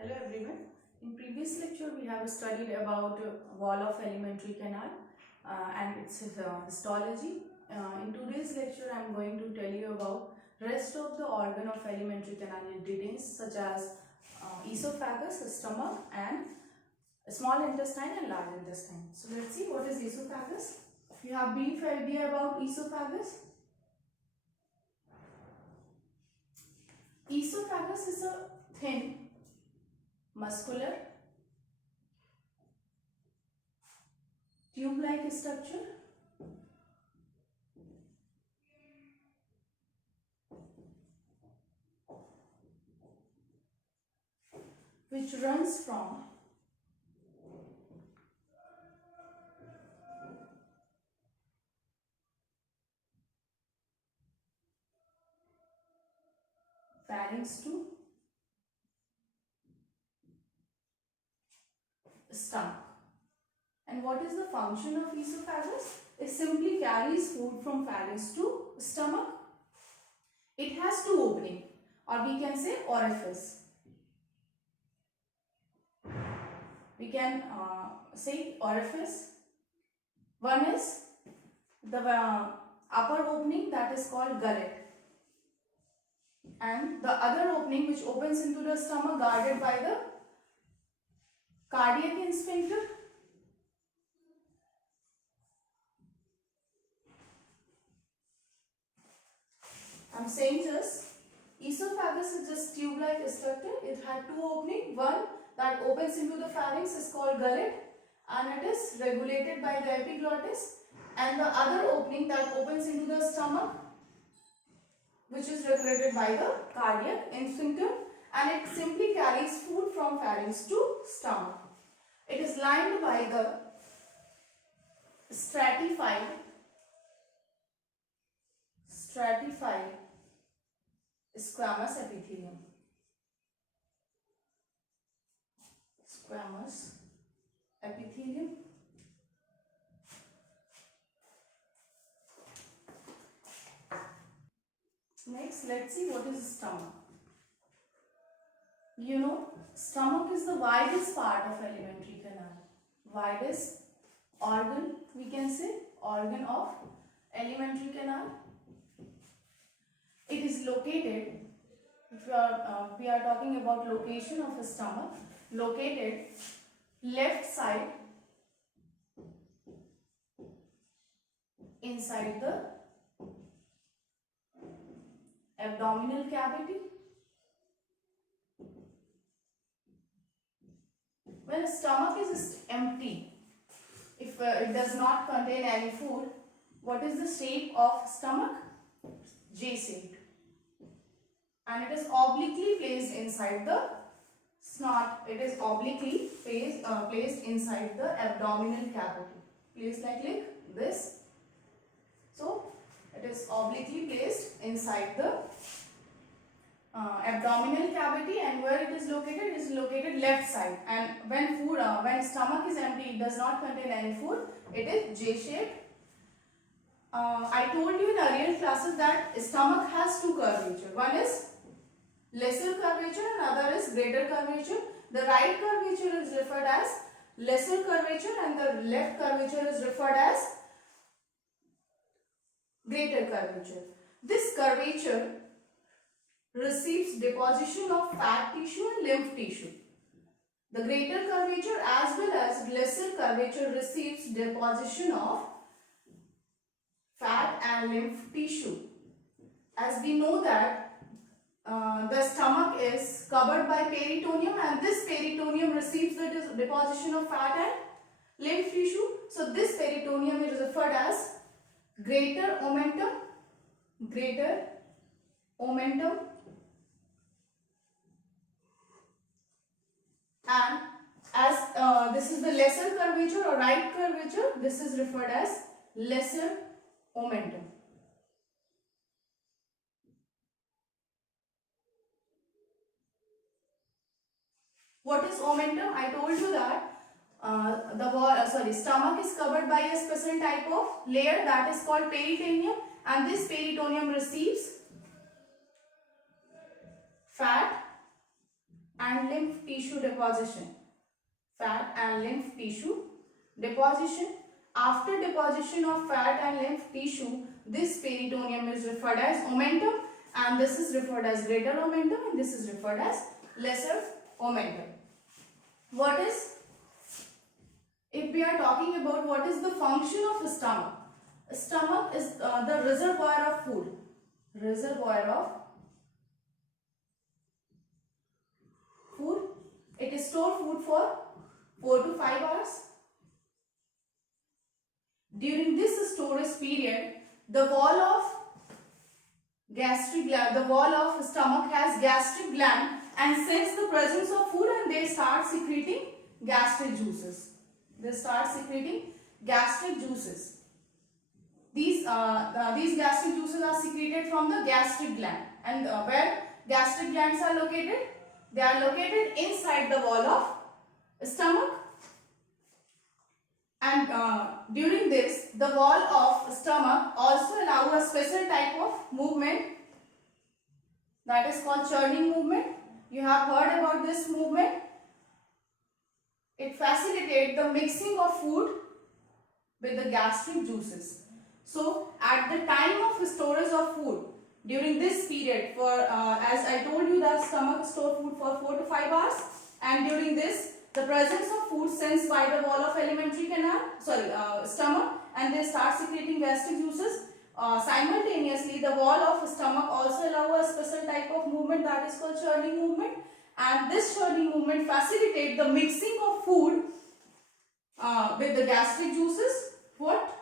Hello everyone. In previous lecture we have studied about wall of alimentary canal and its histology. In today's lecture I am going to tell you about rest of the organ of alimentary canal details such as esophagus, stomach and small intestine and large intestine. So let's see what is esophagus. You have brief idea about esophagus. Esophagus is a thin muscular tube-like structure which runs from pharynx to stomach. And what is the function of esophagus? It simply carries food from pharynx to stomach. It has two openings, or we can say orifice. We can say orifice. One is the upper opening, that is called gullet, and the other opening which opens into the stomach guarded by the cardiac sphincter. I am saying just esophagus is just tube-like structure. It had two openings. One that opens into the pharynx is called gullet and it is regulated by the epiglottis, and the other opening that opens into the stomach which is regulated by the cardiac sphincter, and it simply carries food from pharynx to stomach. It is lined by the stratified squamous epithelium. Squamous epithelium. Next, let's see what is stomach. You know, stomach is the widest part of alimentary canal. Widest organ, we can say, organ of alimentary canal. It is located, if we are talking about location of a stomach, located left side inside the abdominal cavity. When the stomach is empty, if it does not contain any food, what is the shape of stomach? J-shaped. And it is obliquely placed inside the snot. It is obliquely placed inside the abdominal cavity. Placed like this. So, it is obliquely placed inside the abdominal cavity, and where it is located? It is located left side. And when stomach is empty, it does not contain any food. It is J-shaped. I told you in earlier classes that stomach has two curvature. One is lesser curvature and other is greater curvature. The right curvature is referred as lesser curvature and the left curvature is referred as greater curvature. This curvature receives deposition of fat tissue and lymph tissue. The greater curvature as well as lesser curvature receives deposition of fat and lymph tissue. As we know that the stomach is covered by peritoneum, and this peritoneum receives the deposition of fat and lymph tissue. So this peritoneum is referred as greater omentum, and as this is the lesser curvature or right curvature, this is referred as lesser omentum. What is omentum? I told you that stomach is covered by a special type of layer that is called peritoneum, and this peritoneum receives fat and lymph tissue deposition. Fat and lymph tissue deposition. After deposition of fat and lymph tissue, this peritoneum is referred as omentum, and this is referred as greater omentum, and this is referred as lesser omentum. What is, if we are talking about what is the function of a stomach? A stomach is the reservoir of food. Reservoir of food. It stores food for 4 to 5 hours. During this storage period, the wall of gastric gland, the wall of stomach has gastric gland and sense the presence of food, and they start secreting gastric juices. They start secreting gastric juices. These gastric juices are secreted from the gastric gland, and where gastric glands are located? They are located inside the wall of stomach. And during this, the wall of stomach also allow a special type of movement that is called churning movement. You have heard about this movement. It facilitates the mixing of food with the gastric juices. So, at the time of storage of food, during this period, for as I told you, the stomach stores food for 4 to 5 hours, and during this, the presence of food sensed by the wall of alimentary canal, stomach, and they start secreting gastric juices. Simultaneously, the wall of stomach also allow a special type of movement that is called churning movement, and this churning movement facilitates the mixing of food with the gastric juices. What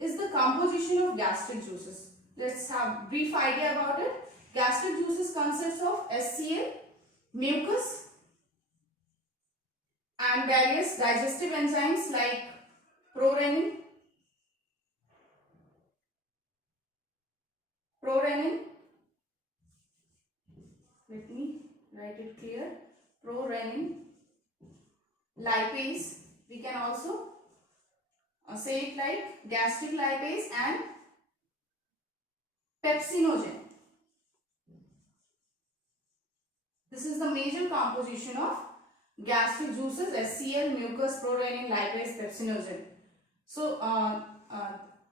is the composition of gastric juices? Let's have a brief idea about it. Gastric juices consists of HCl, mucus, and various digestive enzymes like prorenin, let me write it clear, prorenin, lipase, we can also say it like gastric lipase, and pepsinogen. This is the major composition of gastric juices: HCl, mucus, prorenin, lipase, pepsinogen. So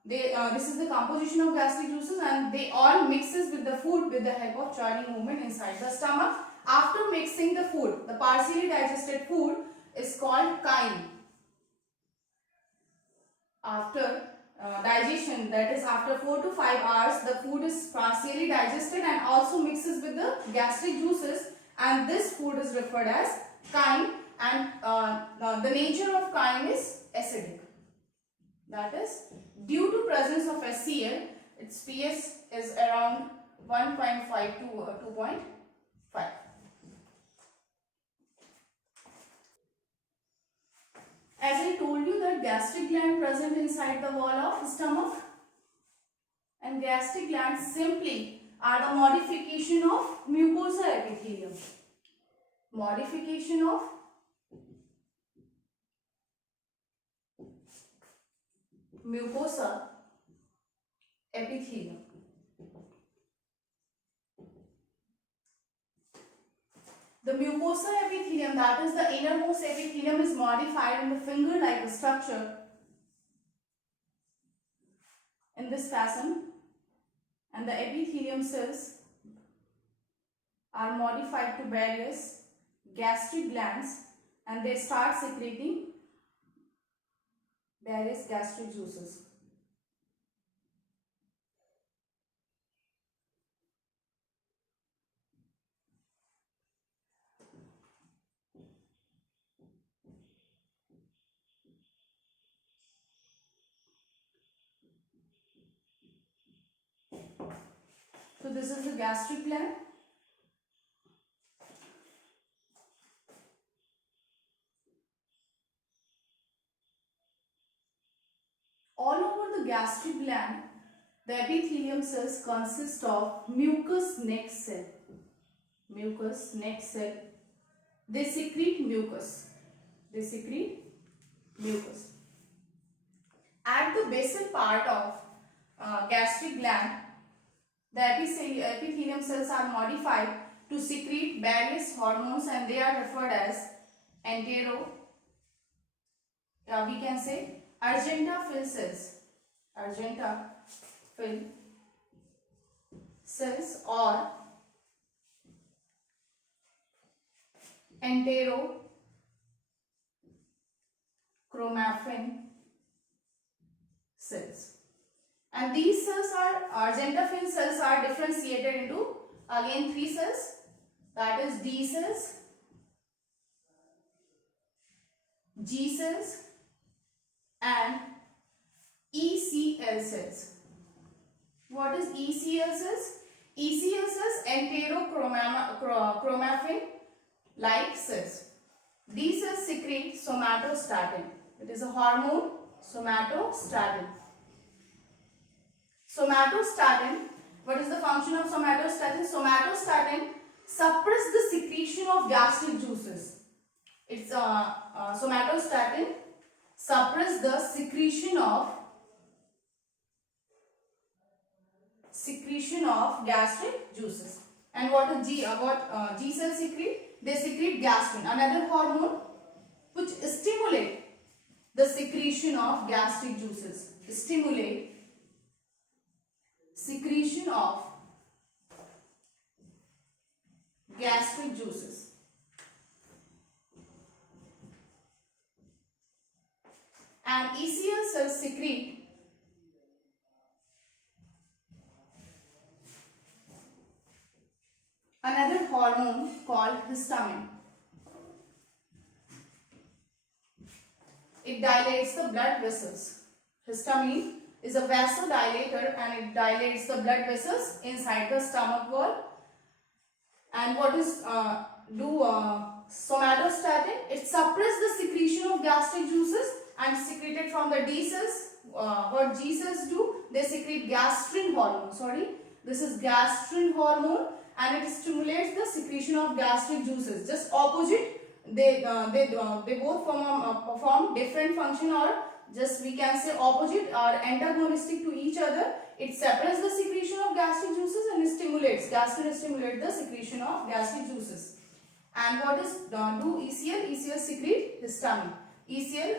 this is the composition of gastric juices, and they all mixes with the food with the help of churning movement inside the stomach. After mixing the food, the partially digested food is called chyme. After digestion, that is after 4 to 5 hours, the food is partially digested and also mixes with the gastric juices, and this food is referred as chyme, and the nature of chyme is acidic. That is, due to presence of HCl, its pH is around 1.5 to 2.5. As I told you that gastric gland present inside the wall of stomach, and gastric glands simply are the modification of mucosa epithelium. Modification of mucosa epithelium. The mucosa epithelium, that is the innermost epithelium, is modified in the finger-like structure in this fashion, and the epithelium cells are modified to various gastric glands, and they start secreting various gastric juices. So this is the gastric gland. All over the gastric gland, the epithelium cells consist of mucous neck cell. Mucous neck cell. They secrete mucus. They secrete mucus. At the basal part of gastric gland, the epithelium cells are modified to secrete various hormones, and they are referred as entero, we can say argentaphil cells, argentaphil cells, or enterochromaffin cells. And these cells are, argentaphil cells are differentiated into again 3 cells, that is D cells, G cells and ECL cells. What is ECL cells? ECL cells, enterochromaffin like cells. These cells secrete somatostatin. It is a hormone, somatostatin. Somatostatin, what is the function of somatostatin? Somatostatin suppress the secretion of gastric juices. It's somatostatin suppress the secretion of gastric juices. And what is G cells secrete? They secrete gastrin, another hormone which stimulate the secretion of gastric juices. Stimulate secretion of gastric juices. And ECL cells secrete another hormone called histamine. It dilates the blood vessels. Histamine is a vasodilator and it dilates the blood vessels inside the stomach wall. And what is somatostatin? It suppresses the secretion of gastric juices and secreted from the D cells. What G cells do? They secrete gastrin hormone. This is gastrin hormone and it stimulates the secretion of gastric juices. Just opposite. They both perform different function, or just we can say opposite or antagonistic to each other. It suppresses the secretion of gastric juices and stimulates. Gastrin stimulates the secretion of gastric juices. And what is do ECL? ECL secrete histamine. ECL,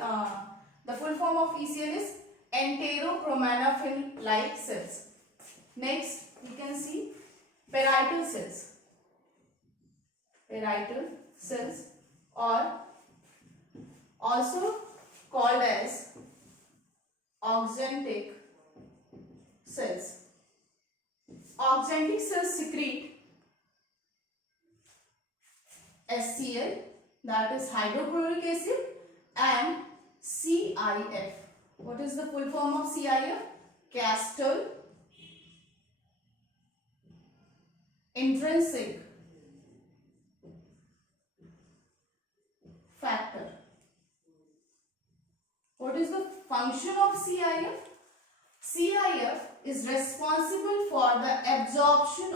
the full form of ECL is enterochromaffin like cells. Next, we can see parietal cells. Parietal cells, or also called as axanthic cells. Axanthic cells secrete HCl, that is hydrochloric acid, and CIF. What is the full form of CIF? Castor intrinsic factor. What is the function of CIF? CIF is responsible for the absorption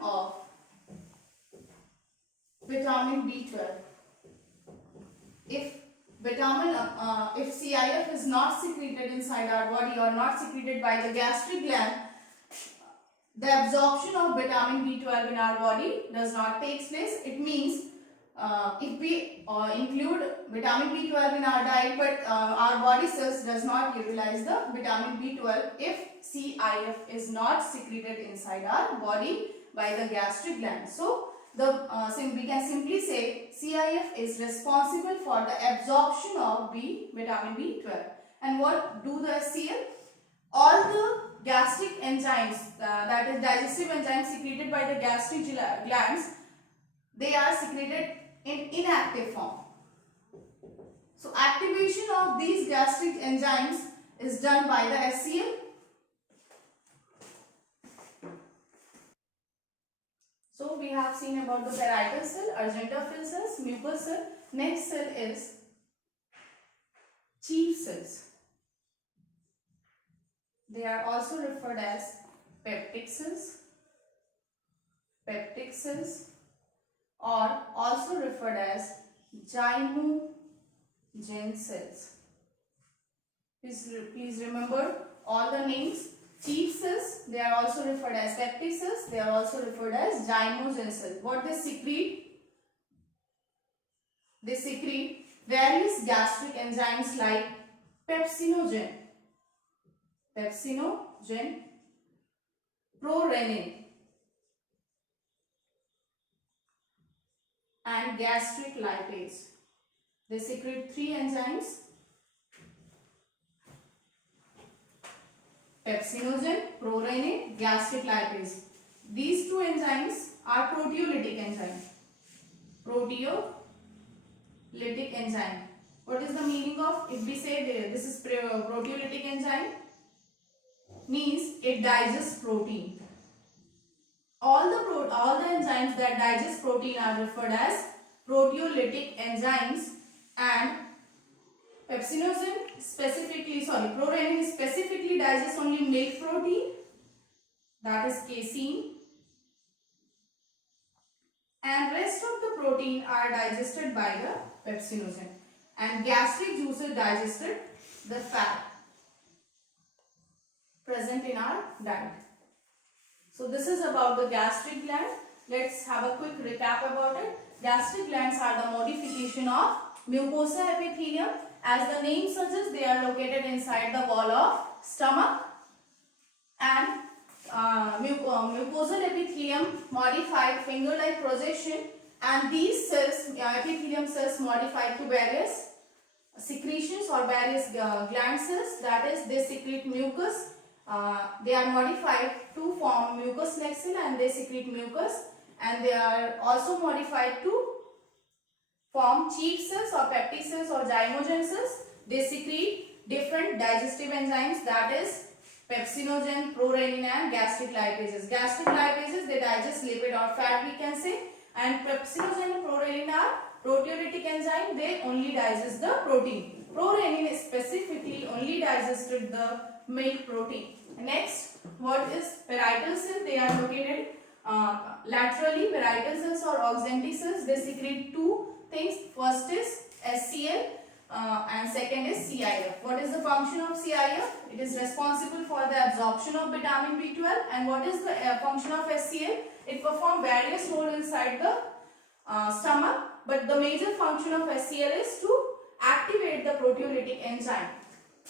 of vitamin B12. If CIF is not secreted inside our body or not secreted by the gastric gland, the absorption of vitamin B12 in our body does not take place. It means if we include vitamin B12 in our diet, but our body cells does not utilize the vitamin B12 if CIF is not secreted inside our body by the gastric gland. So we can simply say CIF is responsible for the absorption of vitamin B12. And what do the HCl? All the gastric enzymes, that is digestive enzymes secreted by the gastric glands, they are secreted in inactive form. So activation of these gastric enzymes is done by the HCl. So we have seen about the parietal cell, argentaphil cells, mucous cell. Next cell is chief cells. They are also referred as peptic cells, or also referred as zymogen cells. Please remember all the names. Chief cells, they are also referred as peptic cells. They are also referred as zymogen cells. What they secrete? They secrete various gastric enzymes like pepsinogen, prorenin, and gastric lipase. They secrete three enzymes: pepsinogen, prorenin, gastric lipase. These two enzymes are proteolytic enzyme. Proteolytic enzyme. What is the meaning of, if we say this is proteolytic enzyme? Means it digests protein. All the enzymes that digest protein are referred as proteolytic enzymes, and prorenin specifically digests only milk protein, that is casein, and rest of the protein are digested by the pepsinogen, and gastric juices digested the fat present in our diet. So this is about the gastric gland. Let's have a quick recap about it. Gastric glands are the modification of mucosa epithelium. As the name suggests, they are located inside the wall of stomach, and mucosal epithelium modified finger-like projection, and these cells, epithelium cells, modified to various secretions or various gland cells, that is they secrete mucus. They are modified to form mucus like cell, and they secrete mucus, and they are also modified to form chief cells or peptic cells or zymogen cells. They secrete different digestive enzymes, that is pepsinogen, prorenin, and gastric lipases. Gastric lipases, they digest lipid or fat, we can say, and pepsinogen and prorenin are proteolytic enzyme. They only digest the protein. Prorenin specifically only digested the milk protein. Next, what is parietal cell? They are located laterally. Parietal cells or auxiliary cells, they secrete two things. First is SCL and second is CIF. What is the function of CIF? It is responsible for the absorption of vitamin B12. And what is the function of SCL? It performs various roles inside the stomach, but the major function of SCL is to activate the proteolytic enzyme,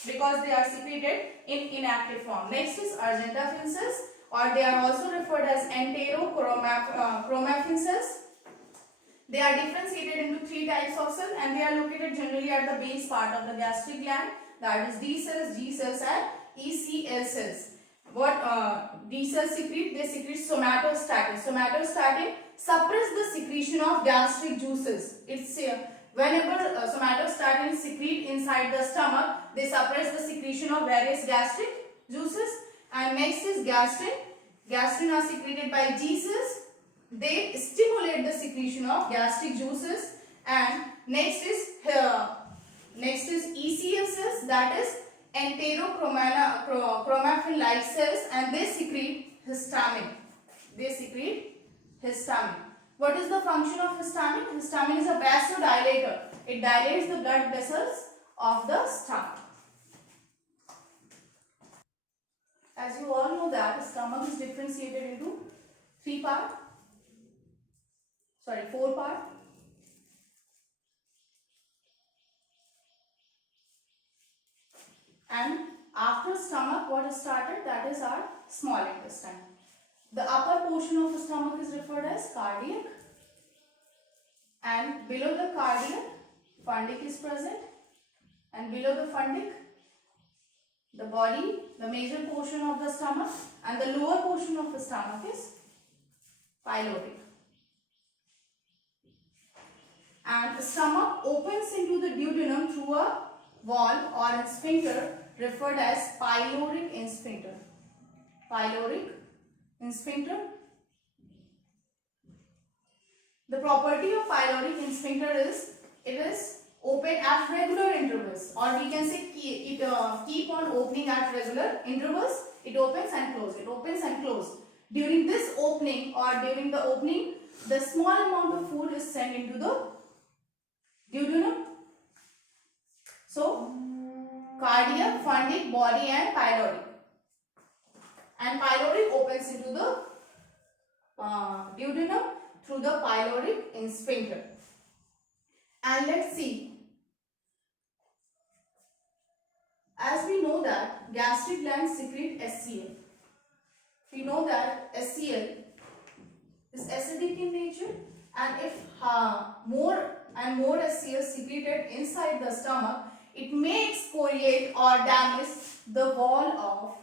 because they are secreted in inactive form. Next is argentafin cells, or they are also referred as enterochromaffin cells. They are differentiated into three types of cells, and they are located generally at the base part of the gastric gland, that is D cells, G cells, and ECL cells. What D cells secrete? They secrete somatostatin. Somatostatin suppress the secretion of gastric juices. It's whenever somatostatin is secreted inside the stomach, they suppress the secretion of various gastric juices. And next is gastrin. Gastrin are secreted by G cells. They stimulate the secretion of gastric juices. And next is ECL cells, that is enterochromaffin like cells, and they secrete histamine. What is the function of histamine? Histamine is a vasodilator. It dilates the blood vessels of the stomach. As you all know that stomach is differentiated into four part. And after stomach, what is started? That is our small intestine. The upper portion of the stomach is referred as cardiac, and below the cardiac, fundic is present, and below the fundic, the body, the major portion of the stomach, and the lower portion of the stomach is pyloric. And the stomach opens into the duodenum through a valve or sphincter referred as pyloric sphincter. Pyloric sphincter. The property of pyloric sphincter is it is open at regular intervals, or we can say keep on opening at regular intervals. It opens and closes. It opens and closes. During this opening, the small amount of food is sent into the duodenum. So, cardiac, fundic, body, and pyloric. and pyloric opens into the duodenum through the pyloric sphincter. And let's see, as we know that gastric glands secrete HCl. We know that HCl is acidic in nature, and if more and more HCl secreted inside the stomach, it may excoriate or damage the wall of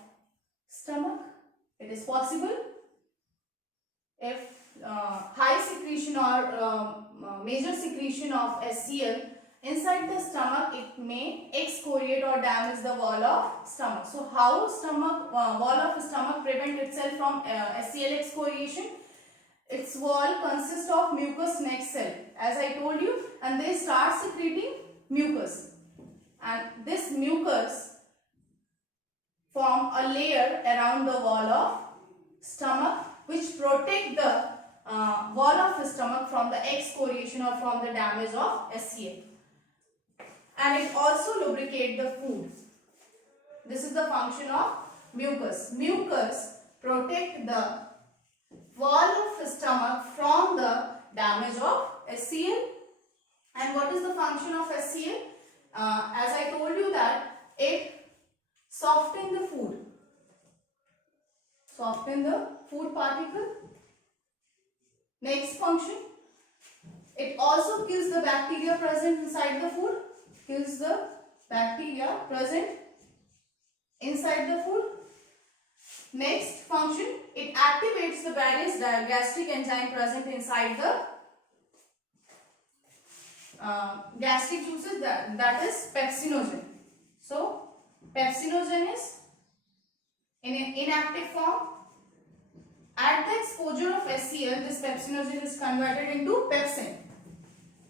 stomach. It is possible if high secretion or major secretion of HCl inside the stomach, it may excoriate or damage the wall of stomach. So how wall of stomach prevent itself from HCl excoriation? Its wall consists of mucous neck cell, as I told you, and they start secreting mucus, and this mucus form a layer around the wall of stomach which protect the wall of stomach from the excoriation or from the damage of HCl. And it also lubricate the food. This is the function of mucus. Mucus protect the wall of stomach from the damage of HCl. And what is the function of HCl? As I told you that it softens the food. Soften the food particle. Next function, it also kills the bacteria present inside the food. Kills the bacteria present inside the food. Next function, it activates the various gastric enzyme present inside the gastric juices, that is pepsinogen. So pepsinogen is in an inactive form. At the exposure of HCl, this pepsinogen is converted into pepsin.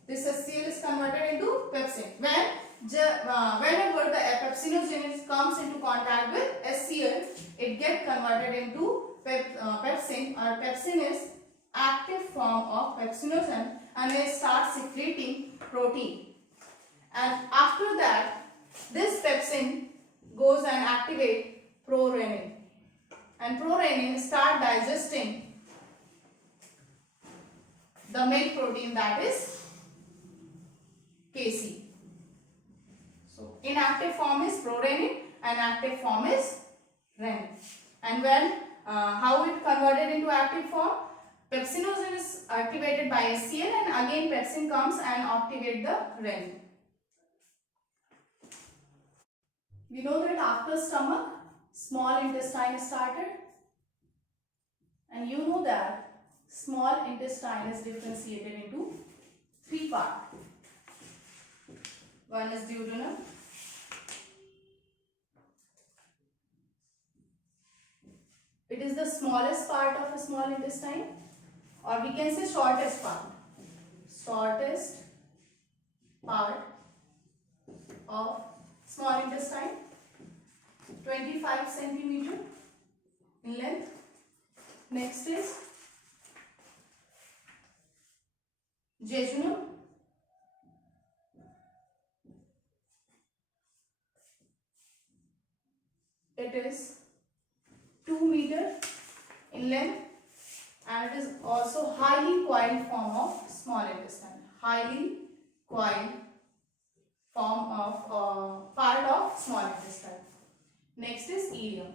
This HCl is converted into pepsin. Whenever the pepsinogen comes into contact with HCl, it gets converted into pepsin, or pepsin is active form of pepsinogen, and it starts secreting protein. And after that, this pepsin goes and activates prorenin, and prorenin start digesting the milk protein, that is Kc. So inactive form is prorenin and active form is renin. And when how it converted into active form? Pepsinogen is activated by HCl, and again pepsin comes and activate the renin. We know that after stomach, small intestine started, and you know that small intestine is differentiated into three parts. One is duodenum, it is the smallest part of a small intestine, or we can say shortest part of small intestine, 25 centimeter in length. Next is jejunum, it is 2 meter in length, and it is also highly coiled form of small intestine. Highly coiled form of part of small intestine. Next is ileum.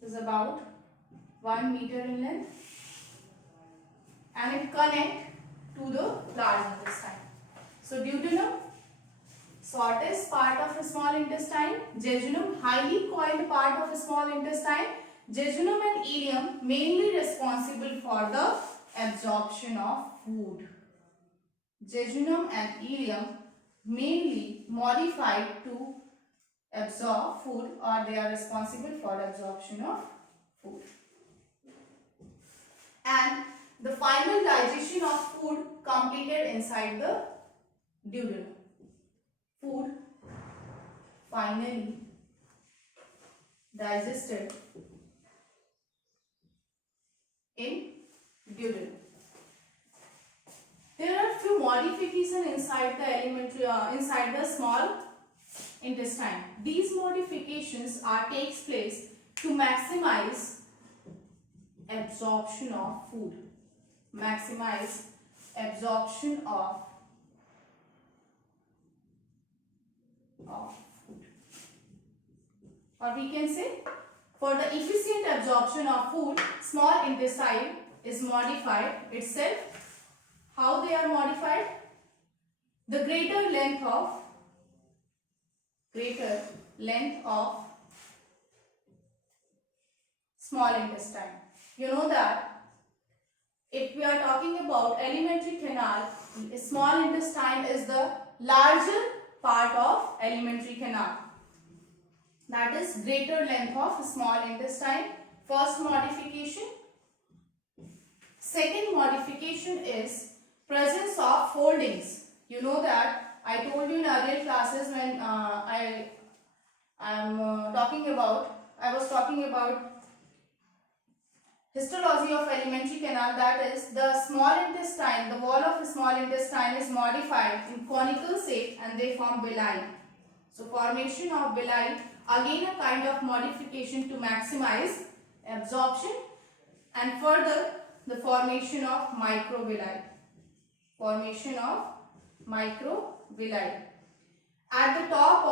It is about 1 meter in length, and it connects to the large intestine. So duodenum, shortest part of a small intestine. Jejunum, highly coiled part of a small intestine. Jejunum and ileum mainly responsible for the absorption of food. Jejunum and ileum mainly modified to absorb food, or they are responsible for absorption of food. And the final digestion of food completed inside the duodenum. Food finally digested in duodenum. There are few modifications inside the small intestine. These modifications takes place to maximize absorption of food. Maximize absorption of food. Or we can say, for the efficient absorption of food, small intestine is modified itself. How they are modified? The greater length of small intestine. You know that if we are talking about alimentary canal, small intestine is the larger part of alimentary canal. That is greater length of small intestine. First modification. Second modification is presence of foldings. You know that I told you in earlier classes when I was talking about histology of alimentary canal, that is the small intestine, the wall of the small intestine is modified in conical shape and they form villi. So formation of villi, again a kind of modification to maximize absorption, and further the formation of microvilli. Formation of microvilli. At the top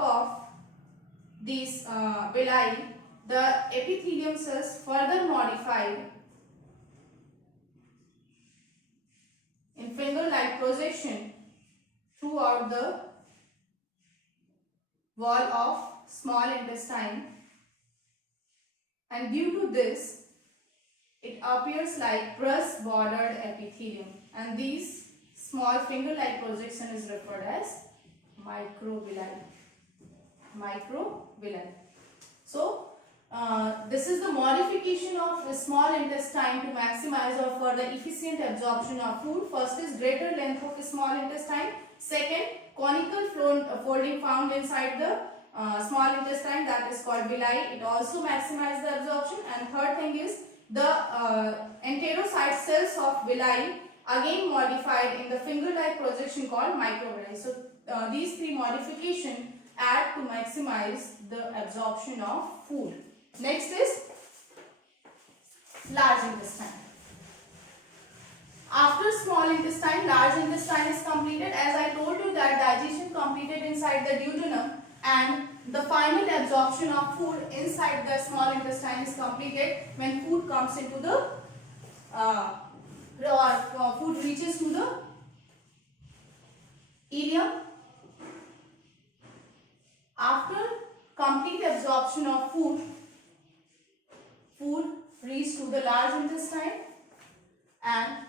of these villi, the epithelium cells further modified in finger-like projection throughout the wall of small intestine, and due to this it appears like brush bordered epithelium, and these small finger-like projection is referred as microvilli. So this is the modification of the small intestine to maximize or for the efficient absorption of food. First is greater length of the small intestine. Second, conical folding found inside the small intestine, that is called villi. It also maximizes the absorption. And third thing is the enterocyte cells of villi, again modified in the finger-like projection called microvilli. So these three modifications add to maximize the absorption of food. Next is large intestine. After small intestine, large intestine is completed. As I told you that digestion completed inside the duodenum and the final absorption of food inside the small intestine is completed when food comes into the food reaches to the ileum. After complete absorption of food reaches to the large intestine, and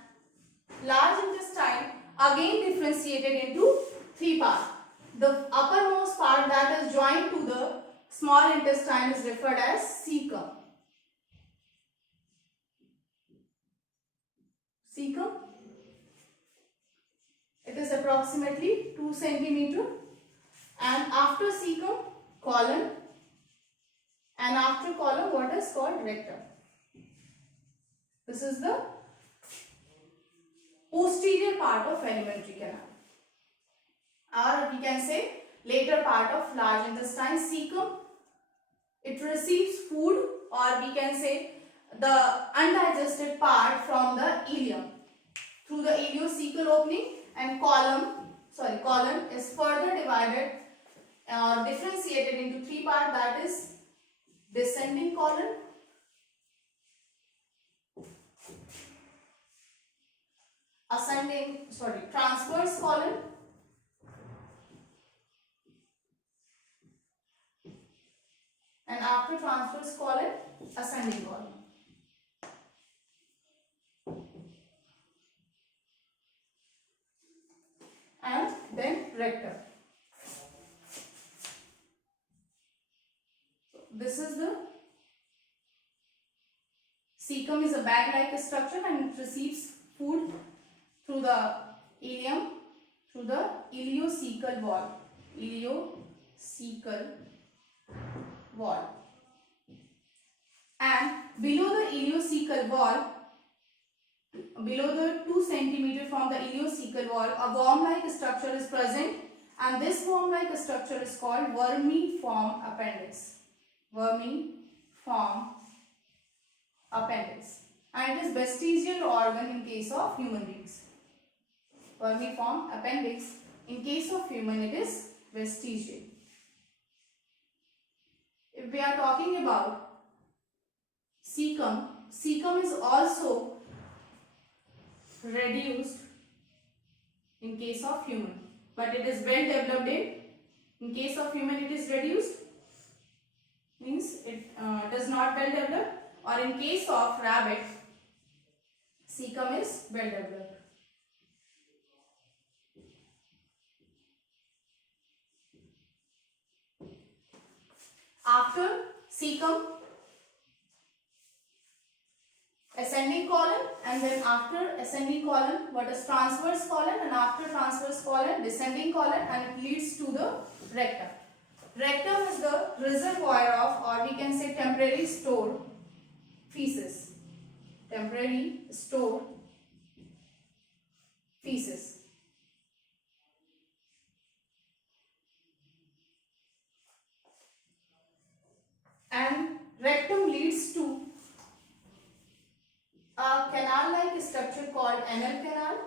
large intestine again differentiated into three parts. The uppermost part that is joined to the small intestine is referred as cecum. Cecum. It is approximately 2 cm. And after cecum, colon. And after colon, what is called rectum. This is the posterior part of alimentary canal, or we can say later part of large intestine. Cecum, it receives food, or we can say the undigested part from the ileum through the ileocecal opening, and colon is further divided or differentiated into three parts, that is descending colon, transverse colon, and after transverse colon, ascending colon. And then rectum. So this is the cecum is a bag-like structure and it receives food through the ileum, through the ileocecal wall. And below the ileocecal wall, below the 2 cm from the ileocecal wall, a worm-like structure is present, and this worm-like structure is called vermiform appendix. vermiform appendix, and it is vestigial organ in case of human beings. Vermiform appendix, in case of human it is vestigial. If we are talking about cecum, cecum is also reduced in case of human, but it is well developed in case of human it is reduced, means it does not well develop, or in case of rabbit cecum is well developed. After cecum, ascending colon, and then after ascending colon what is transverse colon, and after transverse colon descending colon, and it leads to the rectum. Rectum is the reservoir of, or we can say temporary stored feces. Temporary stored feces. And rectum leads to a canal-like structure called anal canal,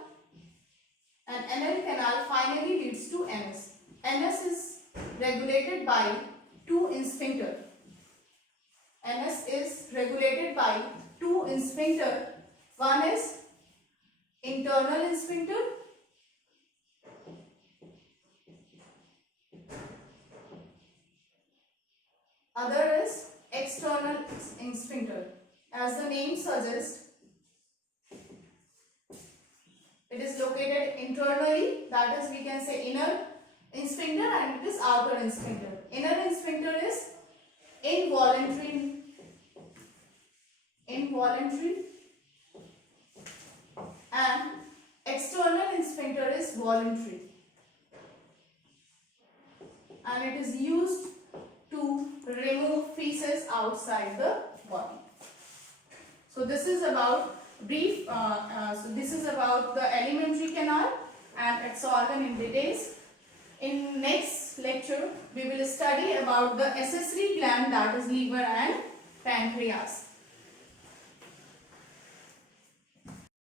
and anal canal finally leads to anus. Anus is regulated by two sphincter. Anus is regulated by two sphincter. One is internal sphincter, other is external sphincter. As the name suggests, it is located internally, that is we can say inner sphincter, and it is outer sphincter. Inner sphincter is involuntary, and external sphincter is voluntary, and it is used to remove feces outside the body. So this is about brief. This is about the alimentary canal and its organ in details. In next lecture, we will study about the accessory gland, that is liver and pancreas.